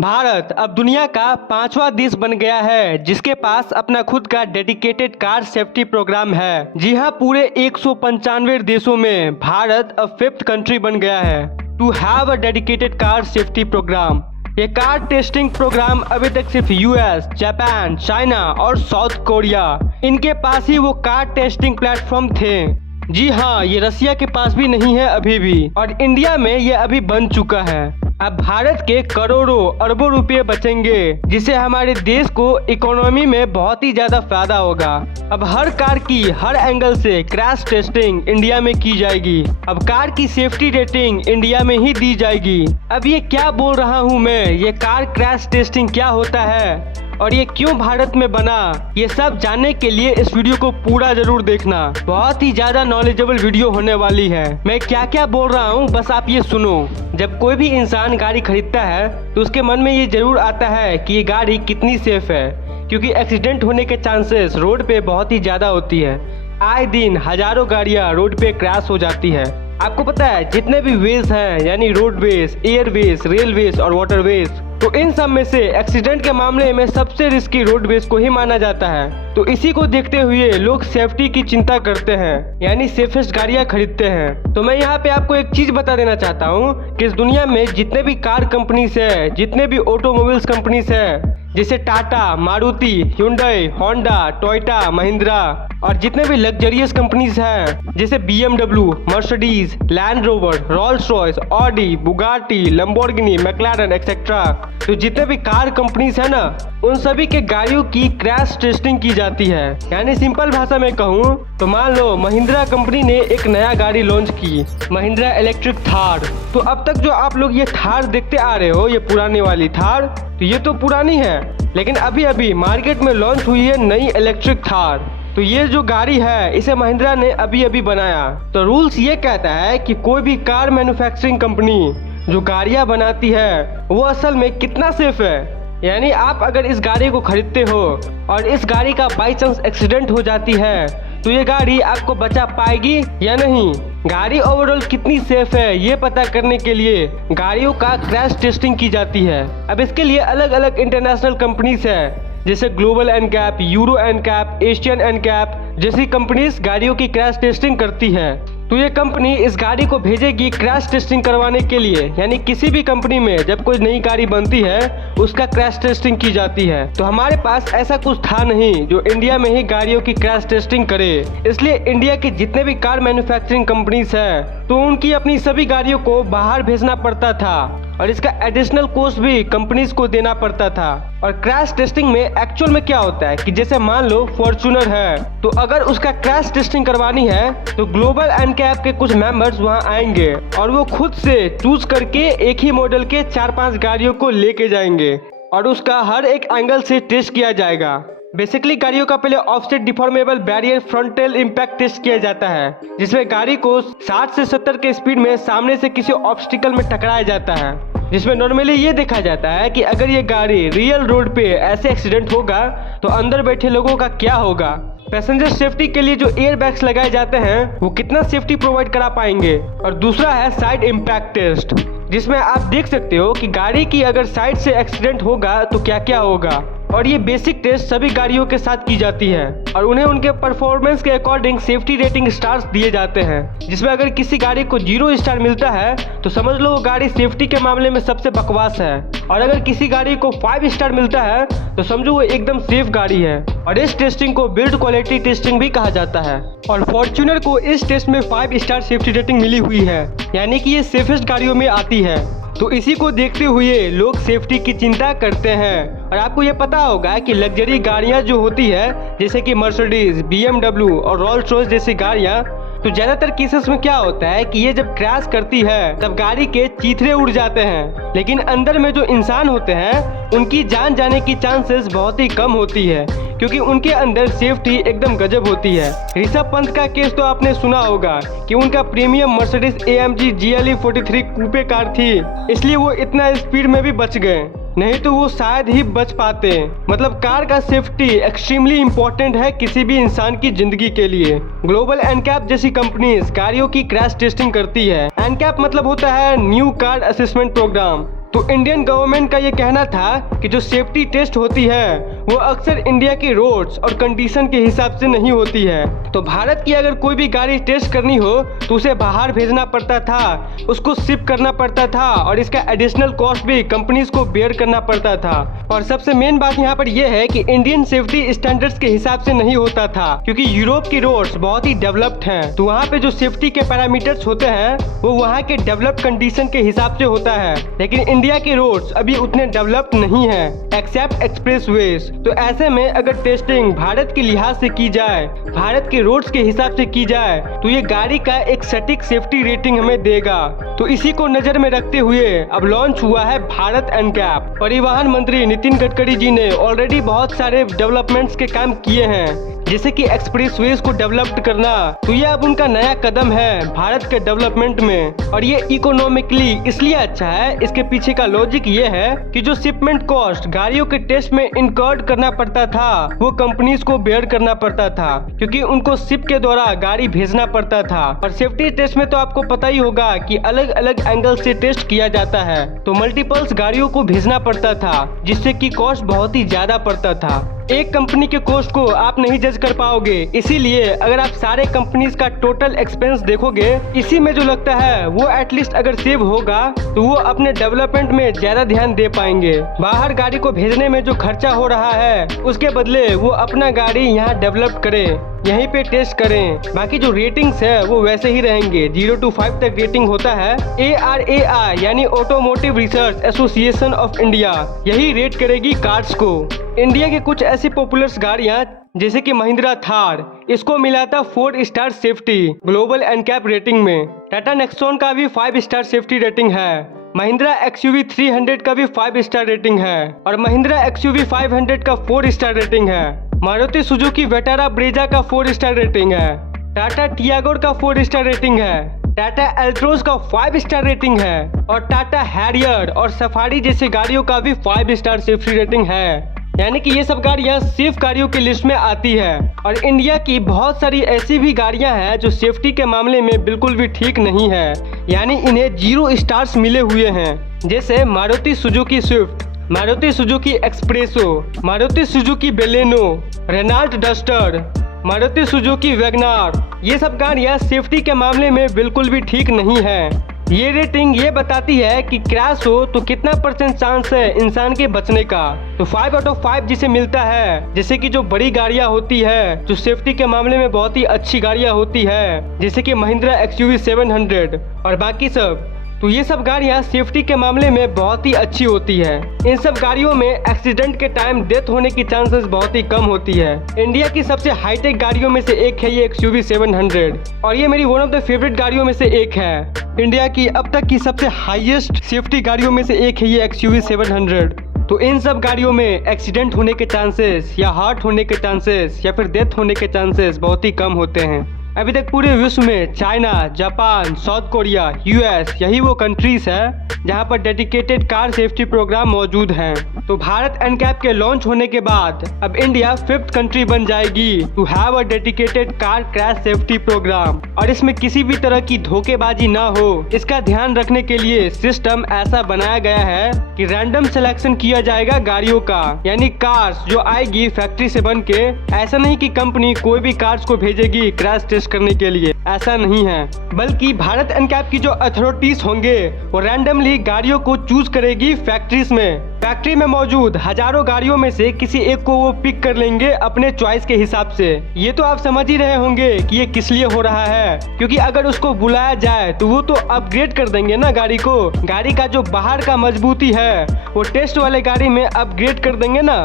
भारत अब दुनिया का पांचवा देश बन गया है जिसके पास अपना खुद का डेडिकेटेड कार सेफ्टी प्रोग्राम है। जी हां, पूरे 195 देशों में भारत अब 5th कंट्री बन गया है to have a dedicated car safety program. ये कार टेस्टिंग प्रोग्राम अभी तक सिर्फ यूएस, जापान, चाइना और साउथ कोरिया, इनके पास ही वो कार टेस्टिंग प्लेटफॉर्म थे। जी हाँ, ये रसिया के पास भी नहीं है अभी भी, और इंडिया में ये अभी बन चुका है। अब भारत के करोड़ों अरबों रुपए बचेंगे जिससे हमारे देश को इकोनॉमी में बहुत ही ज्यादा फायदा होगा। अब हर कार की हर एंगल से क्रैश टेस्टिंग इंडिया में की जाएगी। अब कार की सेफ्टी रेटिंग इंडिया में ही दी जाएगी। अब ये क्या बोल रहा हूँ मैं, ये कार क्रैश टेस्टिंग क्या होता है और ये क्यों भारत में बना, ये सब जानने के लिए इस वीडियो को पूरा जरूर देखना। बहुत ही ज्यादा नॉलेजेबल वीडियो होने वाली है। मैं क्या क्या बोल रहा हूँ बस आप ये सुनो। जब कोई भी इंसान गाड़ी खरीदता है तो उसके मन में ये जरूर आता है कि ये गाड़ी कितनी सेफ है, क्योंकि एक्सीडेंट होने के चांसेस रोड पे बहुत ही ज्यादा होती है। आए दिन हजारों गाड़ियाँ रोड पे क्रैश हो जाती है। आपको पता है जितने भी वेज हैं, यानी रोडवेज, एयरवेज, रेलवेज और वाटरवेज, तो इन सब में से एक्सीडेंट के मामले में सबसे रिस्की रोडवेज को ही माना जाता है। तो इसी को देखते हुए लोग सेफ्टी की चिंता करते हैं, यानी सेफेस्ट गाड़ियां खरीदते हैं। तो मैं यहाँ पे आपको एक चीज बता देना चाहता हूँ कि इस दुनिया में जितने भी कार कंपनीज है, जितने भी ऑटोमोबाइल्स कंपनीज है, जैसे Tata, Maruti, Hyundai, Honda, Toyota, Mahindra, और जितने भी लग्जरियस कंपनीज हैं जैसे BMW, Mercedes, land rover, Rolls Royce, Audi, Bugatti, Lamborghini, McLaren etcetera, तो जितने भी कार कंपनीज है ना, उन सभी के गाड़ियों की क्रैश टेस्टिंग की जाती है। यानी सिंपल भाषा में कहूँ तो मान लो महिंद्रा कंपनी ने एक नया गाड़ी लॉन्च की, महिंद्रा इलेक्ट्रिक थार। तो अब तक जो आप लोग ये थार देखते आ रहे हो, ये पुरानी वाली थार, तो ये तो पुरानी है, लेकिन अभी अभी मार्केट में लॉन्च हुई है नई इलेक्ट्रिक थार। तो ये जो गाड़ी है इसे महिंद्रा ने अभी अभी बनाया। तो रूल्स ये कहता है कि कोई भी कार मैन्युफैक्चरिंग कंपनी जो गाड़ियां बनाती है वो असल में कितना सेफ है। यानी आप अगर इस गाड़ी को खरीदते हो और इस गाड़ी का बाई चांस एक्सीडेंट हो जाती है तो ये गाड़ी आपको बचा पाएगी या नहीं। गाड़ी ओवरऑल कितनी सेफ है ये पता करने के लिए गाड़ियों का क्रैश टेस्टिंग की जाती है। अब इसके लिए अलग अलग इंटरनेशनल कंपनीज है, जैसे global NCAP, euro NCAP, Asian NCAP जैसी कंपनीज गाड़ियों की क्रैश टेस्टिंग करती है। तो ये कंपनी इस गाड़ी को भेजेगी क्रैश टेस्टिंग करवाने के लिए। यानी किसी भी कंपनी में जब कोई नई गाड़ी बनती है उसका क्रैश टेस्टिंग की जाती है। तो हमारे पास ऐसा कुछ था नहीं जो इंडिया में ही गाड़ियों की क्रैश टेस्टिंग करे, इसलिए इंडिया के जितने भी कार मैन्युफैक्चरिंग कंपनीज है तो उनकी अपनी सभी गाड़ियों को बाहर भेजना पड़ता था और इसका एडिशनल कॉस्ट भी कंपनीज को देना पड़ता था। और क्रैश टेस्टिंग में एक्चुअल में क्या होता है कि जैसे मान लो फॉर्च्यूनर है, तो अगर उसका क्रैश टेस्टिंग करवानी है तो ग्लोबल एनकैप के कुछ मेंबर्स वहां आएंगे और वो खुद से चूज करके एक ही मॉडल के 4-5 गाड़ियों को लेके जाएंगे और उसका हर एक एंगल से टेस्ट किया जाएगा। बेसिकली गाड़ियों का पहले offset deformable barrier frontal impact test किया जाता है, जिसमें गाड़ी को 60 से 70 के स्पीड में सामने से किसी ऑब्स्टिकल में टकराया जाता है, जिसमें नॉर्मली ये देखा जाता है कि अगर ये गाड़ी रियल रोड पे ऐसे एक्सीडेंट होगा तो अंदर बैठे लोगों का क्या होगा। पैसेंजर सेफ्टी के लिए जो एयर बैग्स लगाए जाते हैं वो कितना सेफ्टी प्रोवाइड करा पाएंगे। और दूसरा है साइड इम्पैक्ट टेस्ट, जिसमें आप देख सकते हो कि गाड़ी की अगर साइड से एक्सीडेंट होगा तो क्या क्या होगा। और ये बेसिक टेस्ट सभी गाड़ियों के साथ की जाती है और उन्हें उनके परफॉर्मेंस के अकॉर्डिंग सेफ्टी रेटिंग स्टार्स दिए जाते हैं, जिसमें अगर किसी गाड़ी को 0 स्टार मिलता है तो समझ लो वो गाड़ी सेफ्टी के मामले में सबसे बकवास है, और अगर किसी गाड़ी को 5 स्टार मिलता है तो समझो वो एकदम सेफ गाड़ी है। और इस टेस्टिंग को बिल्ड क्वालिटी टेस्टिंग भी कहा जाता है। और फॉर्च्यूनर को इस टेस्ट में 5 स्टार सेफ्टी रेटिंग मिली हुई है, यानी कि ये सेफेस्ट गाड़ियों में आती है। तो इसी को देखते हुए लोग सेफ्टी की चिंता करते हैं। और आपको ये पता होगा कि लग्जरी गाड़ियां जो होती है जैसे कि मर्सिडीज, BMW और रोल्स रॉयस जैसी गाड़ियां, तो ज्यादातर केसेस में क्या होता है कि ये जब क्रैश करती है तब गाड़ी के चीथड़े उड़ जाते हैं, लेकिन अंदर में जो इंसान होते हैं उनकी जान जाने की चांसेस बहुत ही कम होती है, क्योंकि उनके अंदर सेफ्टी एकदम गजब होती है। ऋषभ पंत का केस तो आपने सुना होगा कि उनका premium Mercedes AMG GLE 43 coupe car थी, इसलिए वो इतना स्पीड में भी बच गए, नहीं तो वो शायद ही बच पाते। मतलब कार का सेफ्टी एक्सट्रीमली इम्पोर्टेंट है किसी भी इंसान की जिंदगी के लिए। ग्लोबल एनकैप जैसी कंपनीज गाड़ियों की क्रैश टेस्टिंग करती है। एनकैप मतलब होता है न्यू कार असेसमेंट प्रोग्राम। तो इंडियन गवर्नमेंट का ये कहना था कि जो सेफ्टी टेस्ट होती है वो अक्सर इंडिया के रोड्स और कंडीशन के हिसाब से नहीं होती है। तो भारत की अगर कोई भी गाड़ी टेस्ट करनी हो तो उसे बाहर भेजना पड़ता था, उसको शिप करना पड़ता था और इसका एडिशनल कॉस्ट भी कंपनीज को बेयर करना पड़ता था। और सबसे मेन बात यहाँ पर यह है कि इंडियन सेफ्टी स्टैंडर्ड्स के हिसाब से नहीं होता था, क्योंकि यूरोप की रोड्स बहुत ही डेवलप्ड हैं। तो वहाँ पे जो सेफ्टी के पैरामीटर्स होते हैं वो वहाँ के डेवलप्ड कंडीशन के हिसाब से होता है, लेकिन इंडिया के रोड्स अभी उतने डेवलप्ड नहीं है एक्सेप्ट एक्सप्रेसवेज। तो ऐसे में अगर टेस्टिंग भारत के लिहाज से की जाए, भारत के रोड्स के हिसाब से की जाए, तो ये गाड़ी का एक सटीक सेफ्टी रेटिंग हमें देगा। तो इसी को नजर में रखते हुए अब लॉन्च हुआ है भारत एनकैप। परिवहन मंत्री नितिन गडकरी जी ने ऑलरेडी बहुत सारे डेवलपमेंट्स के काम किए हैं, जैसे कि एक्सप्रेसवेज को डेवलप्ड करना। तो ये अब उनका नया कदम है भारत के डेवलपमेंट में, और ये इकोनॉमिकली इसलिए अच्छा है, इसके पीछे का लॉजिक ये है कि जो शिपमेंट कॉस्ट गाड़ियों के टेस्ट में इनकर्ड करना पड़ता था वो कंपनीज को बेयर करना पड़ता था, क्योंकि उनको शिप के द्वारा गाड़ी भेजना पड़ता था। और सेफ्टी टेस्ट में तो आपको पता ही होगा कि अलग अलग एंगल से टेस्ट किया जाता है, तो मल्टीपल्स गाड़ियों को भेजना पड़ता था, जिससे कि कॉस्ट बहुत ही ज्यादा पड़ता था। एक कंपनी के कॉस्ट को आप नहीं जज कर पाओगे, इसीलिए अगर आप सारे कंपनीज का टोटल एक्सपेंस देखोगे, इसी में जो लगता है वो एटलीस्ट अगर सेव होगा तो वो अपने डेवलपमेंट में ज्यादा ध्यान दे पाएंगे। बाहर गाड़ी को भेजने में जो खर्चा हो रहा है उसके बदले वो अपना गाड़ी यहाँ डेवलप करे, यहीं पे टेस्ट करें। बाकी जो रेटिंग्स है वो वैसे ही रहेंगे, 0 to 5 तक रेटिंग होता है। ARAI यानी automotive research association of India यही रेट करेगी कार्स को। इंडिया के कुछ ऐसी पॉपुलर गाड़ियां जैसे कि महिंद्रा थार, इसको मिला था 4 star safety global NCAP rating में। टाटा नेक्सॉन का भी 5 स्टार सेफ्टी रेटिंग है। महिंद्रा XUV 300 का भी 5 स्टार रेटिंग है, और महिंद्रा XUV 500 का 4 स्टार रेटिंग है। मारुति सुजुकी वेटारा ब्रेजा का 4 स्टार रेटिंग है। टाटा टियागो का 4 स्टार रेटिंग है। टाटा एल्ट्रोज का 5 स्टार रेटिंग है, और टाटा हैरियर और सफारी जैसी गाड़ियों का भी 5 स्टार सेफ्टी रेटिंग है। यानी कि ये सब गाड़ियां सेफ गाड़ियों की लिस्ट में आती है। और इंडिया की बहुत सारी ऐसी भी गाड़ियां हैं जो सेफ्टी के मामले में बिल्कुल भी ठीक नहीं है, यानी इन्हें 0 स्टार्स मिले हुए हैं, जैसे Maruti Suzuki Swift, Maruti Suzuki Espresso, Maruti Suzuki Baleno, Renault Duster, Maruti Suzuki WagonR. ये सब गाड़ियां सेफ्टी के मामले में बिल्कुल भी ठीक नहीं है। ये रेटिंग ये बताती है कि क्रैश हो तो कितना % चांस है इंसान के बचने का। तो 5 out of 5 जिसे मिलता है, जैसे कि जो बड़ी गाड़ियां होती है जो सेफ्टी के मामले में बहुत ही अच्छी गाड़ियां होती है, जैसे कि महिंद्रा XUV 700 और बाकी सब, तो ये सब गाड़ियां सेफ्टी के मामले में बहुत ही अच्छी होती है। इन सब गाड़ियों में एक्सीडेंट के टाइम डेथ होने की चांसेस बहुत ही कम होती है। इंडिया की सबसे हाईटेक गाड़ियों में से एक है ये XUV 700, और ये मेरी वन ऑफ द फेवरेट गाड़ियों में से एक है। इंडिया की अब तक की सबसे हाईएस्ट सेफ्टी गाड़ियों में से एक है ये XUV 700। तो इन सब गाड़ियों में एक्सीडेंट होने के चांसेस या हार्ट होने के चांसेस या फिर डेथ होने के चांसेस बहुत ही कम होते हैं। अभी तक पूरे विश्व में China, Japan, south Korea, US यही वो कंट्रीज है जहां पर डेडिकेटेड कार सेफ्टी प्रोग्राम मौजूद हैं। तो भारत एनकैप के लॉन्च होने के बाद अब इंडिया 5th कंट्री बन जाएगी to have a dedicated car crash safety program, और इसमें किसी भी तरह की धोखेबाजी ना हो, इसका ध्यान रखने के लिए सिस्टम ऐसा बनाया गया है कि रैंडम सिलेक्शन किया जाएगा गाड़ियों का, यानी कार्स जो आएगी फैक्ट्री से बन के। ऐसा नहीं कि कंपनी कोई भी कार्स को भेजेगी क्रैश टेस्ट करने के लिए, ऐसा नहीं है, बल्कि भारत एनकैप की जो अथॉरिटीज होंगे वो रैंडमली गाड़ियों को चूज करेगी फैक्ट्रीज में। फैक्ट्री में मौजूद हजारों गाड़ियों में से किसी एक को वो पिक कर लेंगे अपने चॉइस के हिसाब से। ये तो आप समझ ही रहे होंगे कि ये किस लिए हो रहा है, क्योंकि अगर उसको बुलाया जाए तो वो तो अपग्रेड कर देंगे ना गाड़ी को। गाड़ी का जो बाहर का मजबूती है वो टेस्ट वाले गाड़ी में अपग्रेड कर देंगे ना,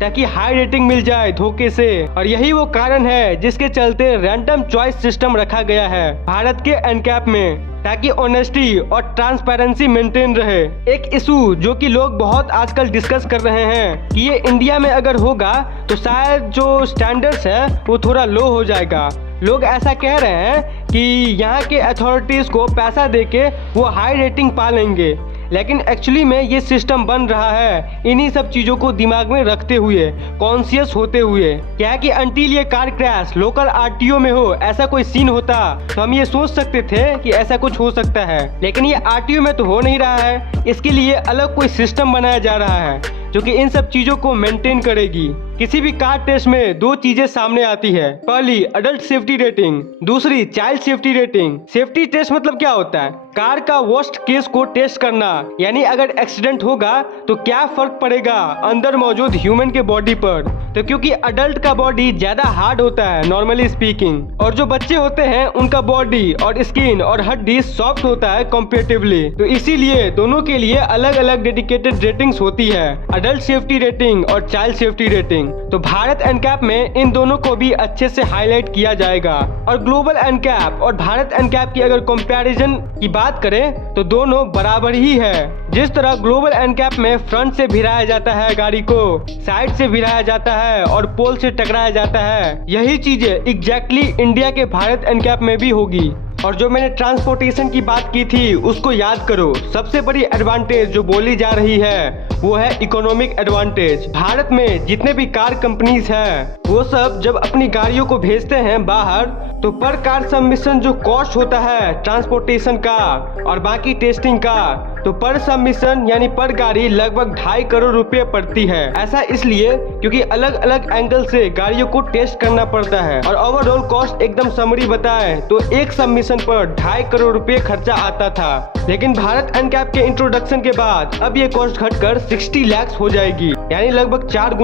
ताकि हाई रेटिंग मिल जाए धोखे से। और यही वो कारण है जिसके चलते रैंडम चॉइस सिस्टम रखा गया है भारत के एनकैप में, ताकि ऑनेस्टी और ट्रांसपेरेंसी मेंटेन रहे। एक इशू जो कि लोग बहुत आजकल डिस्कस कर रहे हैं कि ये इंडिया में अगर होगा तो शायद जो स्टैंडर्ड्स है वो थोड़ा लो हो जाएगा। लोग ऐसा कह रहे हैं कि यहाँ के अथॉरिटीज को पैसा देके वो हाई रेटिंग पा लेंगे, लेकिन एक्चुअली में ये सिस्टम बन रहा है इन्हीं सब चीजों को दिमाग में रखते हुए, कॉन्शियस होते हुए। क्या है कि अंटिल ये कार क्रैश लोकल आरटीओ में हो, ऐसा कोई सीन होता तो हम ये सोच सकते थे कि ऐसा कुछ हो सकता है, लेकिन ये आरटीओ में तो हो नहीं रहा है। इसके लिए अलग कोई सिस्टम बनाया जा रहा है जो कि इन सब चीजों को मेंटेन करेगी। किसी भी कार टेस्ट में दो चीजें सामने आती है, पहली अडल्ट सेफ्टी रेटिंग, दूसरी child safety rating. Safety test मतलब क्या होता है? कार का वर्स्ट केस को टेस्ट करना, यानी अगर एक्सीडेंट होगा तो क्या फर्क पड़ेगा अंदर मौजूद ह्यूमन के बॉडी पर। तो क्योंकि अडल्ट का बॉडी ज्यादा हार्ड होता है नॉर्मली स्पीकिंग, और जो बच्चे होते हैं उनका बॉडी और स्किन और हड्डी सॉफ्ट होता है कंपेरेटिवली, तो इसीलिए दोनों के लिए अलग अलग डेडिकेटेड रेटिंग्स होती है, अडल्ट सेफ्टी रेटिंग और चाइल्ड सेफ्टी रेटिंग। तो भारत एनकैप में इन दोनों को भी अच्छे से हाईलाइट किया जाएगा। और ग्लोबल एनकैप और भारत एनकैप की अगर कंपैरिजन की बात करें तो दोनों बराबर ही है। जिस तरह ग्लोबल एनकैप में फ्रंट से भिराया जाता है गाड़ी को, साइड से भिराया जाता है और पोल से टकराया जाता है, यही चीजें एग्जैक्टली इंडिया के भारत एनकैप में भी होगी। और जो मैंने ट्रांसपोर्टेशन की बात की थी उसको याद करो। सबसे बड़ी एडवांटेज जो बोली जा रही है वो है इकोनॉमिक एडवांटेज। भारत में जितने भी कार कंपनीज हैं वो सब जब अपनी गाड़ियों को भेजते हैं बाहर तो पर कार सबमिशन जो कॉस्ट होता है ट्रांसपोर्टेशन का और बाकी टेस्टिंग का, तो पर सबमिशन यानी पर गाड़ी लगभग 2.5 करोड़ रुपए पड़ती है। ऐसा इसलिए क्योंकि अलग अलग एंगल से गाड़ियों को टेस्ट करना पड़ता है। और ओवरऑल कॉस्ट एकदम समरी बताए तो एक सबमिशन पर 2.5 करोड़ रुपए खर्चा आता था, लेकिन भारत एनकैप के इंट्रोडक्शन के बाद अब ये कॉस्ट घटकर 60 लाख हो जाएगी, यानी लगभग 4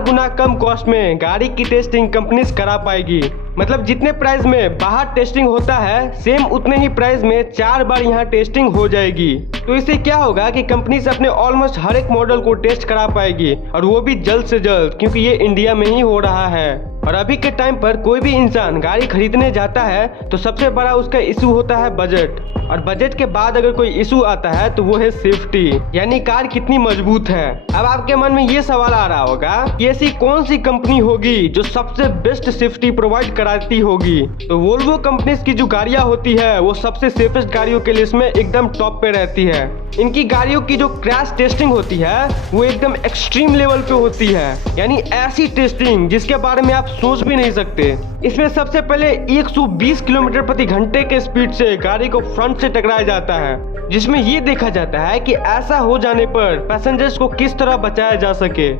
गुना कम कॉस्ट में गाड़ी की टेस्टिंग कंपनीज करा पाएगी। मतलब जितने प्राइस में बाहर टेस्टिंग होता है सेम उतने ही प्राइस में 4 बार यहाँ टेस्टिंग हो जाएगी। तो इससे क्या होगा कि कंपनीज अपने ऑलमोस्ट हर एक मॉडल को टेस्ट करा पाएगी, और वो भी जल्द से जल्द, क्योंकि ये इंडिया में ही हो रहा है। और अभी के टाइम पर कोई भी इंसान गाड़ी खरीदने जाता है तो सबसे बड़ा उसका इशू होता है बजट, और बजट के बाद अगर कोई इशू आता है तो वो है सेफ्टी, यानी कार कितनी मजबूत है। अब आपके मन में ये सवाल आ रहा होगा कि ऐसी कौन सी कंपनी होगी जो सबसे बेस्ट सेफ्टी प्रोवाइड कराती होगी। तो वोल्वो कंपनी की जो गाड़ियां होती है वो सबसे सेफेस्ट गाड़ियों के लिस्ट में एकदम टॉप पे रहती है। इनकी गाड़ियों की जो क्रैश टेस्टिंग होती है वो एकदम एक्सट्रीम लेवल पे होती है, यानी ऐसी टेस्टिंग जिसके बारे में आप सोच भी नहीं सकते। इसमें सबसे पहले 120 किलोमीटर प्रति घंटे के स्पीड से गाड़ी को फ्रंट से टकराया जाता है, जिसमें ये देखा जाता है कि ऐसा हो जाने पर पैसेंजर्स को किस तरह बचाया जा सके।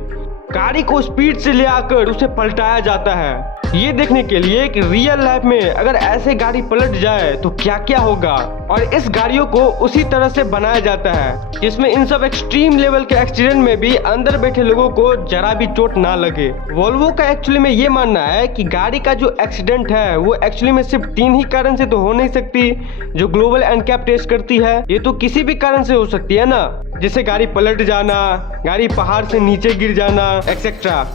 गाड़ी को स्पीड से ले आकर उसे पलटाया जाता है, ये देखने के लिए कि रियल लाइफ में अगर ऐसे गाड़ी पलट जाए तो क्या क्या होगा। और इस गाड़ियों को उसी तरह से बनाया जाता है जिसमें इन सब एक्सट्रीम लेवल के एक्सीडेंट में भी अंदर बैठे लोगों को जरा भी चोट ना लगे। वोल्वो का एक्चुअली में ये मानना है कि गाड़ी का जो एक्सीडेंट है वो एक्चुअली में सिर्फ 3 ही कारण से तो हो नहीं सकती जो ग्लोबल एनकैप टेस्ट करती है। ये तो किसी भी कारण से हो सकती है ना, जैसे गाड़ी पलट जाना, गाड़ी पहाड़ से नीचे गिर जाना एक्सेट्रा।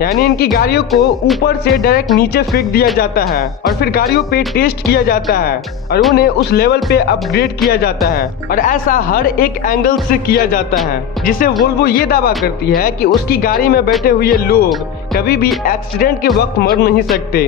यानी इनकी गाड़ियों को ऊपर से डायरेक्ट नीचे फेंक दिया जाता है और फिर गाड़ियों पे टेस्ट किया जाता है और उन्हें उस लेवल पे अपग्रेड किया जाता है, और ऐसा हर एक एंगल से किया जाता है, जिससे वोल्वो ये दावा करती है कि उसकी गाड़ी में बैठे हुए लोग कभी भी एक्सीडेंट के वक्त मर नहीं सकते।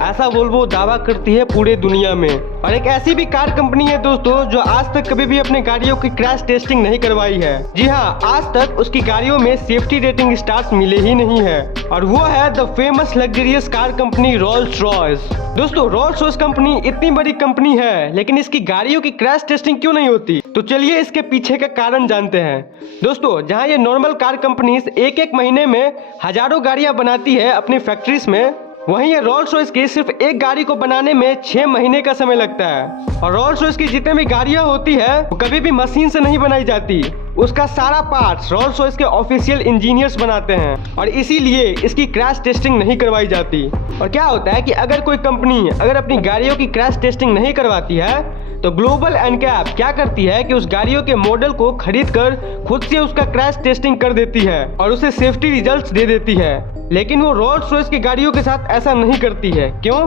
ऐसा वोल्वो दावा करती है पूरे दुनिया में। और एक ऐसी भी कार कंपनी है दोस्तों जो आज तक कभी भी अपने गाड़ियों की क्रैश टेस्टिंग नहीं करवाई है। जी हाँ, आज तक उसकी गाड़ियों में सेफ्टी रेटिंग स्टार्स मिले ही नहीं है, और वो है the famous luxurious car company Rolls Royce. दोस्तों, रोल्स रॉयस कंपनी इतनी बड़ी कंपनी है लेकिन इसकी गाड़ियों की क्रैश टेस्टिंग क्यों नहीं होती? तो चलिए इसके पीछे का कारण जानते हैं। दोस्तों, जहाँ ये नॉर्मल कार कंपनीज एक महीने में हजारों गाड़ियां बनाती है अपनी फैक्ट्रीज में, वहीं ये रोल्स रॉयस की सिर्फ एक गाड़ी को बनाने में 6 महीने का समय लगता है। और रोल्स रॉयस की जितने भी गाड़ियां होती है वो कभी भी मशीन से नहीं बनाई जाती, उसका सारा पार्ट्स रोल्स रॉयस के ऑफिशियल इंजीनियर्स बनाते हैं, और इसीलिए इसकी क्रैश टेस्टिंग नहीं करवाई जाती। और क्या होता है कि अगर कोई कंपनी अगर अपनी गाड़ियों की क्रैश टेस्टिंग नहीं करवाती है तो ग्लोबल एनकैप क्या करती है कि उस गाड़ियों के मॉडल को खरीद कर खुद से उसका क्रैश टेस्टिंग कर देती है और उसे सेफ्टी रिजल्ट्स दे देती है। लेकिन वो रोल्स रॉयस की गाड़ियों के साथ ऐसा नहीं करती है। क्यों?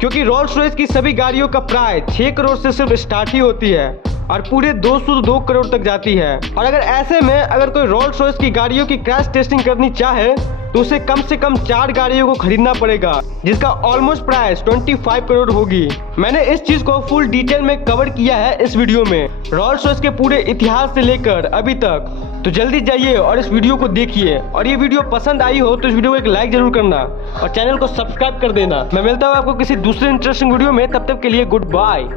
क्योंकि रोल्स रॉयस की सभी गाड़ियों का प्राइस 6 करोड़ से सिर्फ स्टार्ट ही होती है, और पूरे 202 करोड़ तक जाती है। और अगर ऐसे में अगर कोई रोल्स रॉयस की गाड़ियों की क्रैश टेस्टिंग करनी चाहे तो उसे कम से कम 4 गाड़ियों को खरीदना पड़ेगा, जिसका ऑलमोस्ट प्राइस 25 करोड़ होगी। मैंने इस चीज को फुल डिटेल में कवर किया है इस वीडियो में, रोल्स रॉयस के पूरे इतिहास से लेकर अभी तक। तो जल्दी जाइए और इस वीडियो को देखिए, और ये वीडियो पसंद आई हो तो इस वीडियो को एक लाइक जरूर करना और चैनल को सब्सक्राइब कर देना। मैं मिलता हूँ आपको किसी दूसरे इंटरेस्टिंग वीडियो में, तब तक के लिए गुड बाय।